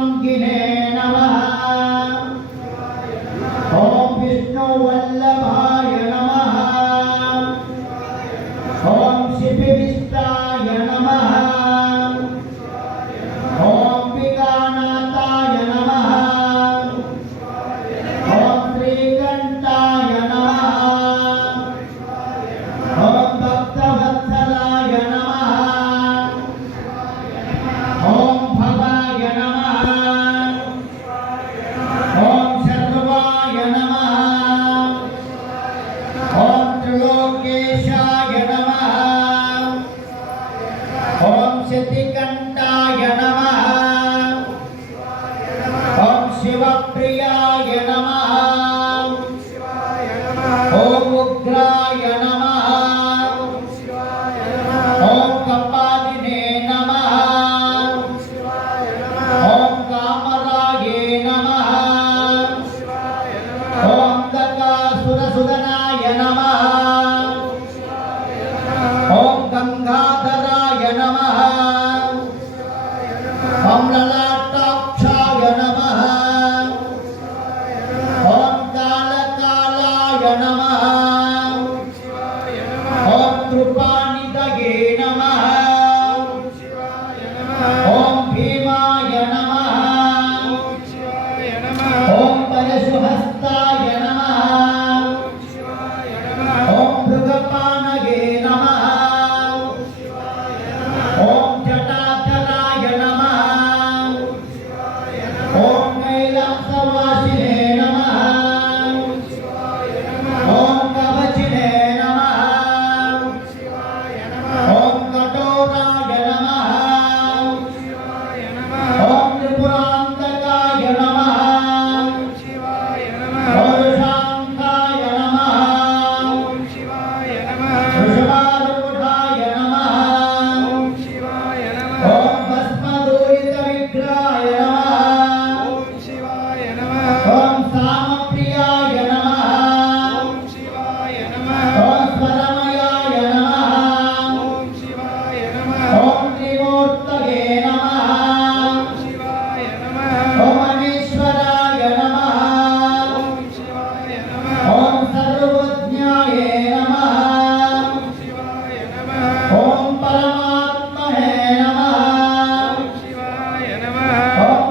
सर्वाङ्गिने नमः। ॐ विष्णुवल्लभाय नमः। ॐ शिपिविष्टाय नमः। ॐ विगानाथाय नमः। ॐ श्रीकण्ठाय नमः। ॐ भक्तवत्सलाय नमः। ॐ भवाय नमः। ॐ शर्वाय नमः। ॐ त्रिलोकेशाय नमः। ॐ शतिकण्ठाय नमः। ॐ शिवप्रियाय नमः। ॐ उग्राय नमः। ॐ कपालिने नमः। ॐ कामराये नमः। ॐ गकासुरसुदनाय नमः। ॐ गंगाधराय नमः। ॐ ललाटाक्षाय नमः। ॐ कालकालाय नमः। ॐ कृपानिधये नमः। ॐ भीमाय नमः। ॐ परशुहस्ताय नमः। ॐ मृगपानये नमः। ॐ जटाधराय नमः। ॐ कैलासवासिने नमः। ॐ कवचिने नमः। ॐ कठोराय नमः। ॐ त्रिपुरान्तकाय नमः। ॐ शान्ताय नमः। वृषभारूढाय नमः। ॐ भस्मदूरितविग्रहाय नमः। ॐ सामप्रियाय नमः। ॐ स्वरमयाय नमः। ॐ त्रिमूर्तये नमः। ॐ अनीश्वराय नमः। ॐ सर्वज्ञाय नमः। ॐ परमात्मने नमः। ॐ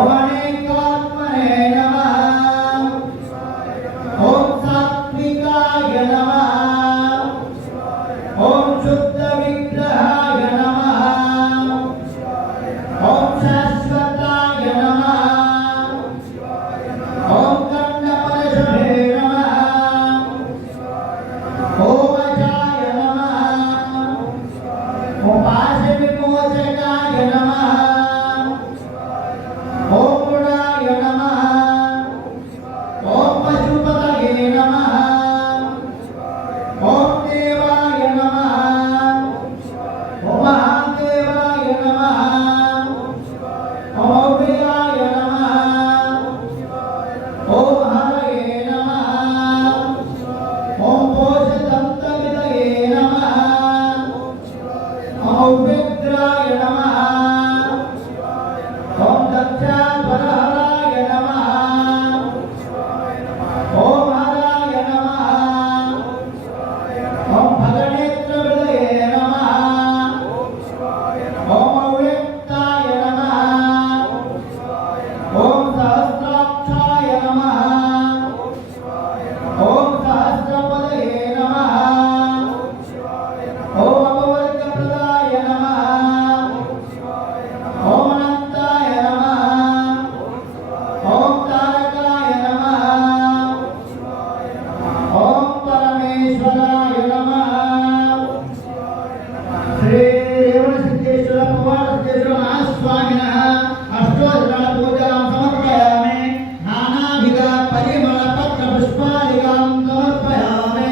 ओम अनेकात्मने नमः ओम सात्विकाय नमः ओम शुद्ध विग्रहाय नमः ओम शाश्वताय नमः ओम कंडपरशुभे नमः ओम अजाय नमः ओम पाशविमोचकाय नमः ओम गुणाय नमः ओम पशुपतये नमः ओम देवाय नमः ओम महादेवाय नमः ओम अव्ययाय नमः ओम हरये नमः ओम पोषदन्तविदये नमः ओम अव्यग्राय नमः ओम दक्षापरहराय नमः ओम हराय नमः ओम भगनेत्रविदये नमः ओम अव्यक्ताय नमः ओम सहस्राक्षाय नमः ओम सहस्रपदये नमः ओम अपवर्गप्रदाय नमः ओम अनंताय नमः ओम तारकाय नमः ओम परमेश्वराय नमः श्री रेवणसिद्धेश्वर पवारसिद्धेश्वर महास्वामिनः अष्टोत्तर पूजां समर्पयामि नानाविध परिमल पत्र पुष्पादिकां समर्पयामि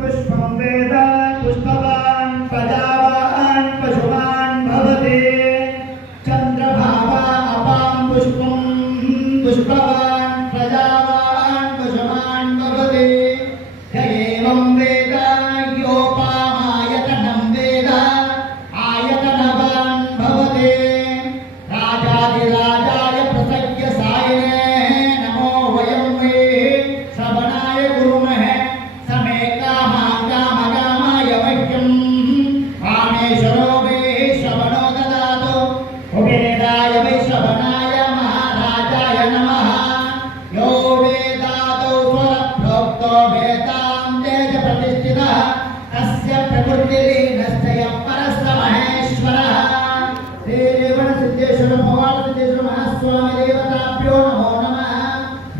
पुष्पं वेद पुष्पवान् प्रजावान् पशुवान् भवति चन्द्रभावा अपां पुष्पं पुष्पवान् प्रजावान् पशुवान् भवति य एवं वेद योपामायतनं वेद आयतनवान् भवति राजाधिराजाय प्रसज्ञसायिने नमो वयं वे श्रवणाय गुरुमहे समे कामाय वैक्यं वेदाय वैश्रवणाय महाराजाय नमः यो वेदादौ स्वरप्रोक्तो वेदान्ते च प्रतिष्ठितः तस्य प्रकृतिर्नस्य यः परस्य महेश्वरः श्रीरेवणसिद्धेश्वर भगवानसिद्धेश्वर महास्वामी देवताभ्यो नमो नमः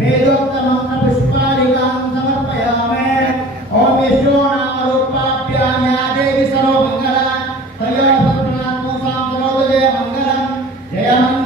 वेदोक्तमं पुष्पालिकां समर्पयामि ॐ यशो नाम रूपाभ्यां या देवी सर्वमङ्गला तया भद्रनाथो सां सर्वोदय मङ्गलं जय मङ्गलम्